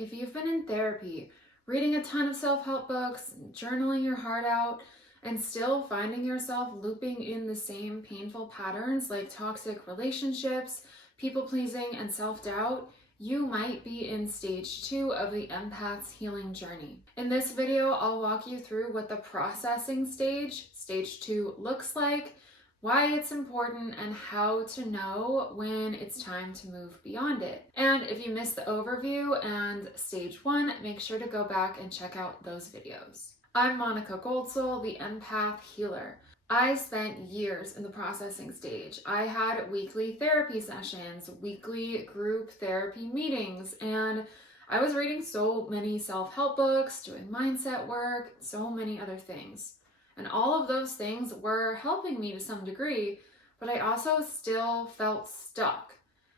If you've been in therapy, reading a ton of self-help books, journaling your heart out, and still finding yourself looping in the same painful patterns like toxic relationships, people-pleasing, and self-doubt, you might be in stage 2 of the empath's healing journey. In this video, I'll walk you through what the processing stage 2, looks like, why it's important, and how to know when it's time to move beyond it. And if you missed the overview and stage 1, make sure to go back and check out those videos. I'm Monica Goldsoul, the empath healer. I spent years in the processing stage. I had weekly therapy sessions, weekly group therapy meetings, and I was reading so many self-help books, doing mindset work, so many other things. And all of those things were helping me to some degree, but I also still felt stuck.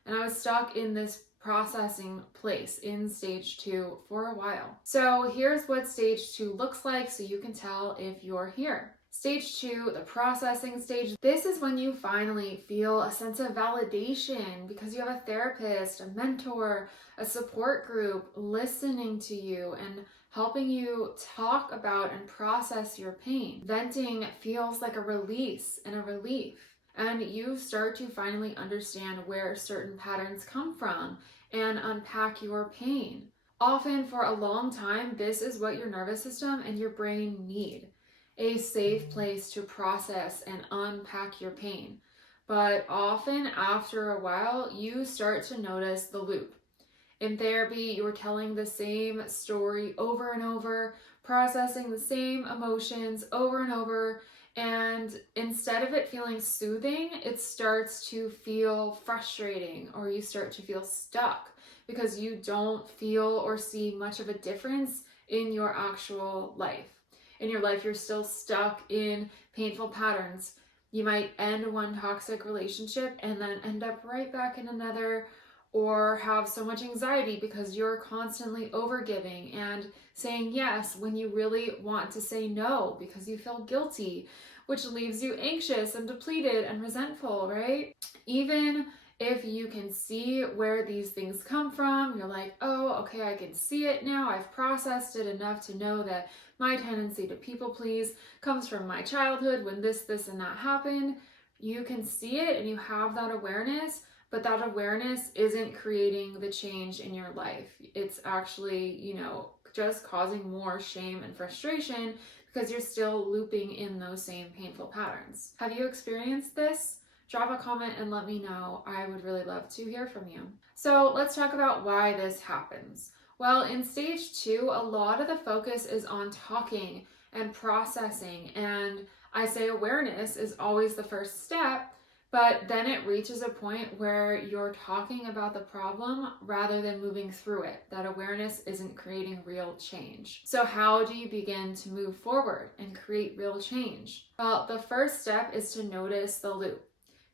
And I was stuck in this processing place in stage 2 for a while. So here's what stage 2 looks like so you can tell if you're here. Stage 2, the processing stage. This is when you finally feel a sense of validation because you have a therapist, a mentor, a support group listening to you and helping you talk about and process your pain. Venting feels like a release and a relief. And you start to finally understand where certain patterns come from and unpack your pain. Often for a long time, this is what your nervous system and your brain need. A safe place to process and unpack your pain. But often after a while, you start to notice the loop. In therapy, you're telling the same story over and over, processing the same emotions over and over, and instead of it feeling soothing, it starts to feel frustrating, or you start to feel stuck because you don't feel or see much of a difference in your actual life. In your life, you're still stuck in painful patterns. You might end one toxic relationship and then end up right back in another, or have so much anxiety because you're constantly overgiving and saying yes when you really want to say no because you feel guilty, which leaves you anxious and depleted and resentful, right? Even if you can see where these things come from, you're like, oh, okay, I can see it now. I've processed it enough to know that my tendency to people please comes from my childhood when this, and that happened. You can see it and you have that awareness, but that awareness isn't creating the change in your life. It's actually, just causing more shame and frustration because you're still looping in those same painful patterns. Have you experienced this? Drop a comment and let me know. I would really love to hear from you. So let's talk about why this happens. Well, in stage 2, a lot of the focus is on talking and processing, and I say awareness is always the first step, but then it reaches a point where you're talking about the problem rather than moving through it. That awareness isn't creating real change. So how do you begin to move forward and create real change? Well, the first step is to notice the loop.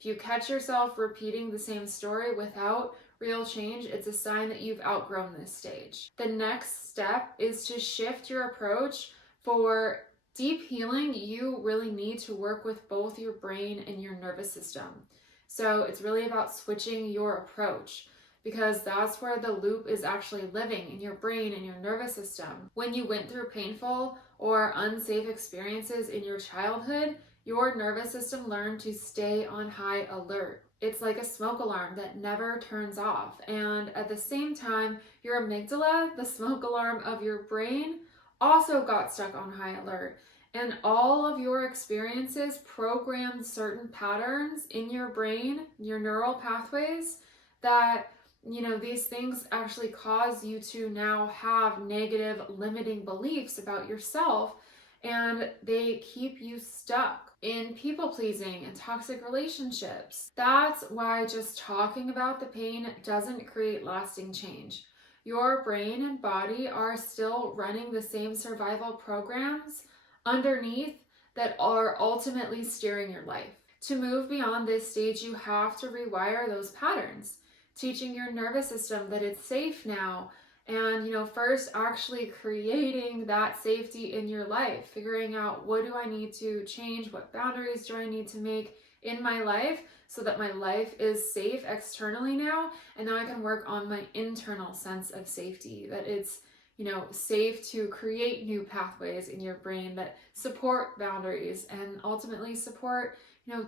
If you catch yourself repeating the same story without real change, it's a sign that you've outgrown this stage. The next step is to shift your approach. For deep healing, you really need to work with both your brain and your nervous system. So it's really about switching your approach because that's where the loop is actually living, in your brain and your nervous system. When you went through painful or unsafe experiences in your childhood, your nervous system learned to stay on high alert. It's like a smoke alarm that never turns off. And at the same time, your amygdala, the smoke alarm of your brain, also got stuck on high alert. And all of your experiences programmed certain patterns in your brain, your neural pathways, that, these things actually cause you to now have negative limiting beliefs about yourself, and they keep you stuck in people-pleasing and toxic relationships. That's why just talking about the pain doesn't create lasting change. Your brain and body are still running the same survival programs underneath that are ultimately steering your life. To move beyond this stage, you have to rewire those patterns, teaching your nervous system that it's safe now. And, first actually creating that safety in your life, figuring out what do I need to change, what boundaries do I need to make in my life so that my life is safe externally now. And now I can work on my internal sense of safety, that it's, safe to create new pathways in your brain that support boundaries and ultimately support,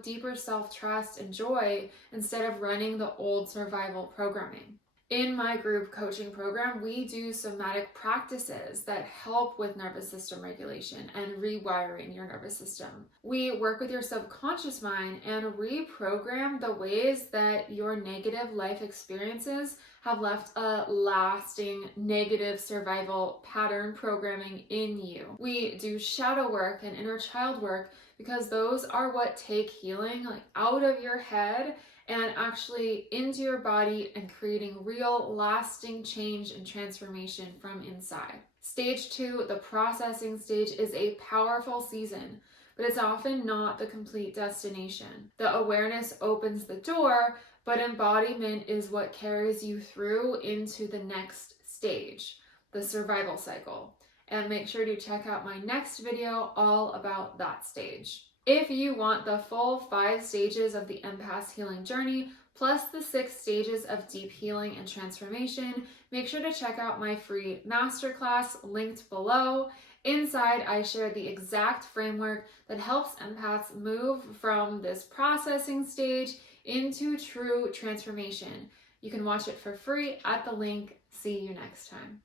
deeper self-trust and joy instead of running the old survival programming. In my group coaching program, we do somatic practices that help with nervous system regulation and rewiring your nervous system. We work with your subconscious mind and reprogram the ways that your negative life experiences have left a lasting negative survival pattern programming in you. We do shadow work and inner child work because those are what take healing out of your head and actually into your body and creating real lasting change and transformation from inside. Stage 2, the processing stage, is a powerful season, but it's often not the complete destination. The awareness opens the door, but embodiment is what carries you through into the next stage, the survival cycle. And make sure to check out my next video all about that stage. If you want the full 5 stages of the empath's healing journey, plus the 6 stages of deep healing and transformation, make sure to check out my free masterclass linked below. Inside, I share the exact framework that helps empaths move from this processing stage into true transformation. You can watch it for free at the link. See you next time.